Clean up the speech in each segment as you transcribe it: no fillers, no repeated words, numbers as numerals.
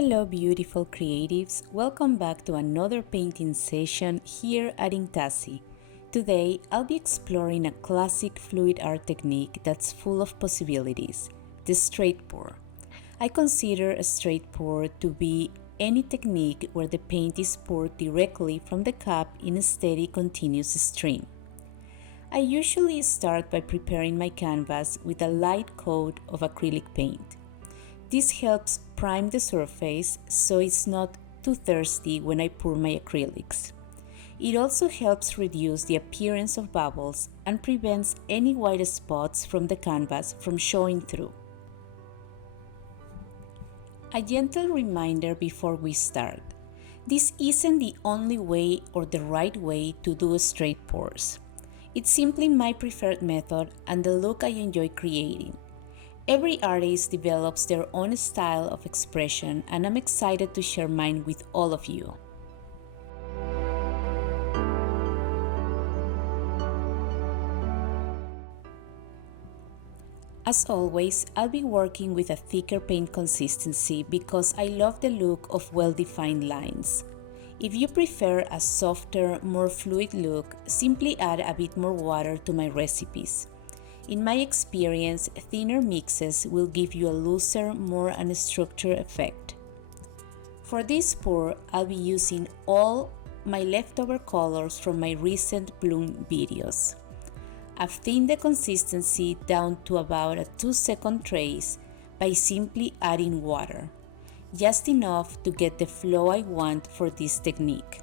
Hello beautiful creatives, welcome back to another painting session here at Intasi. Today I'll be exploring a classic fluid art technique that's full of possibilities, the straight pour. I consider a straight pour to be any technique where the paint is poured directly from the cup in a steady continuous stream. I usually start by preparing my canvas with a light coat of acrylic paint. This helps prime the surface so it's not too thirsty when I pour my acrylics. It also helps reduce the appearance of bubbles and prevents any white spots from the canvas from showing through. A gentle reminder before we start. This isn't the only way or the right way to do straight pours. It's simply my preferred method and the look I enjoy creating. Every artist develops their own style of expression, and I'm excited to share mine with all of you. As always, I'll be working with a thicker paint consistency because I love the look of well-defined lines. If you prefer a softer, more fluid look, simply add a bit more water to my recipes. In my experience, thinner mixes will give you a looser, more unstructured effect. For this pour, I'll be using all my leftover colors from my recent bloom videos. I've thinned the consistency down to about a 2-second trace by simply adding water, just enough to get the flow I want for this technique.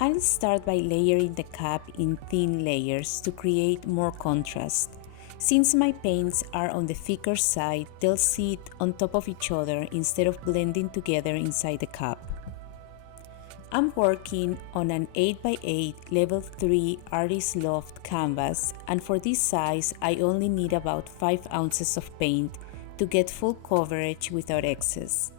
I'll start by layering the cup in thin layers to create more contrast. Since my paints are on the thicker side, they'll sit on top of each other instead of blending together inside the cup. I'm working on an 8x8 level 3 Artist Loft canvas, and for this size I only need about 5 ounces of paint to get full coverage without excess.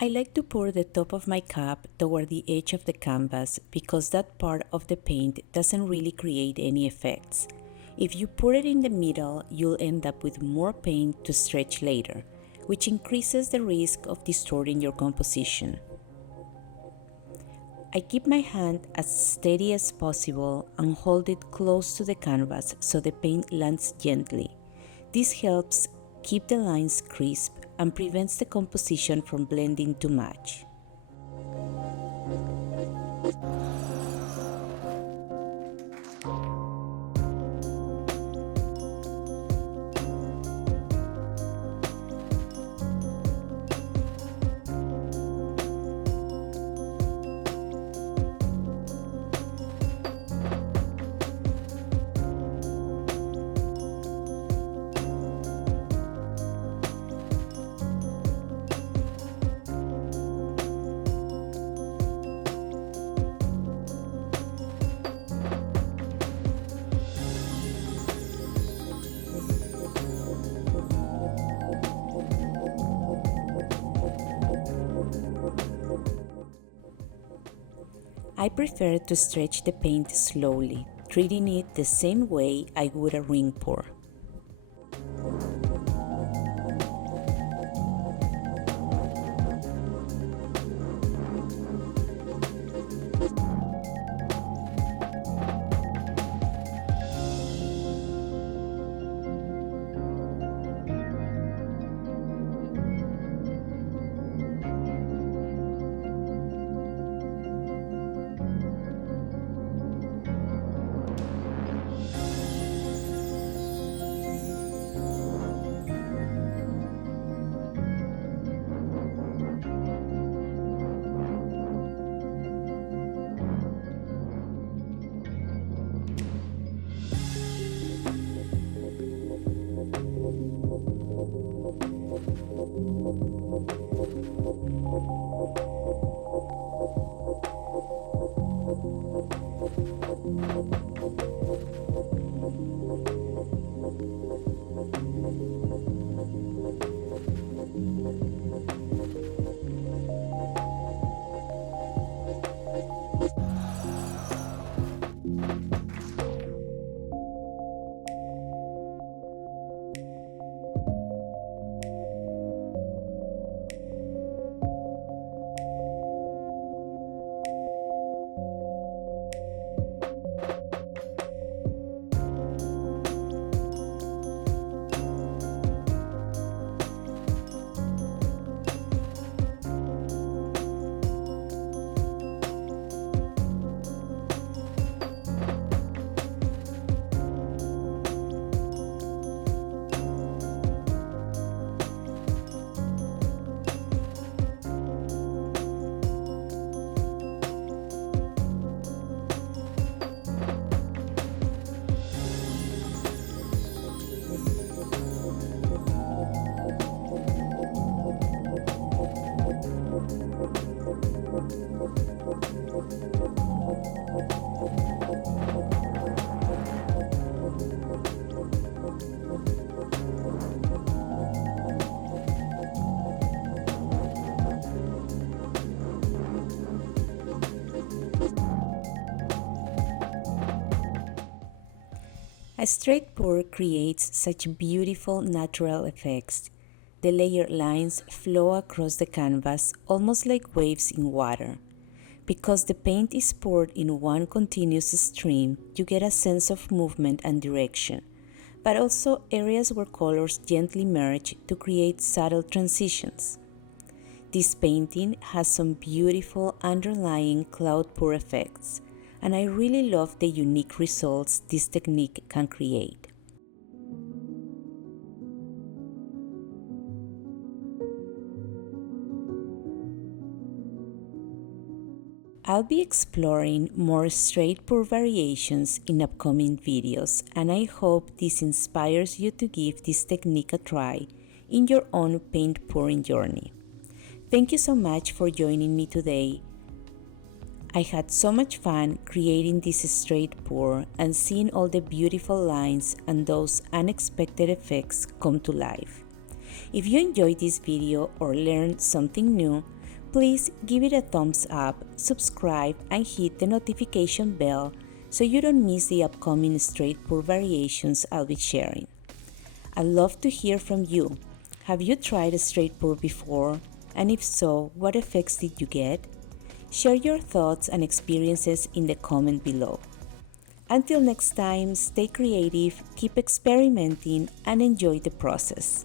I like to pour the top of my cup toward the edge of the canvas because that part of the paint doesn't really create any effects. If you pour it in the middle, you'll end up with more paint to stretch later, which increases the risk of distorting your composition. I keep my hand as steady as possible and hold it close to the canvas so the paint lands gently. This helps keep the lines crisp and prevents the composition from blending too much. I prefer to stretch the paint slowly, treating it the same way I would a ring pour. A straight pour creates such beautiful natural effects. The layered lines flow across the canvas almost like waves in water. Because the paint is poured in one continuous stream, you get a sense of movement and direction, but also areas where colors gently merge to create subtle transitions. This painting has some beautiful underlying cloud pour effects, and I really love the unique results this technique can create. I'll be exploring more straight pour variations in upcoming videos, and I hope this inspires you to give this technique a try in your own paint pouring journey. Thank you so much for joining me today. I had so much fun creating this straight pour and seeing all the beautiful lines and those unexpected effects come to life. If you enjoyed this video or learned something new, Please give it a thumbs up, subscribe, and hit the notification bell so you don't miss the upcoming straight pour variations I'll be sharing. I'd love to hear from you. Have you tried a straight pour before? And if so, what effects did you get? Share your thoughts and experiences in the comment below. Until next time, stay creative, keep experimenting, and enjoy the process.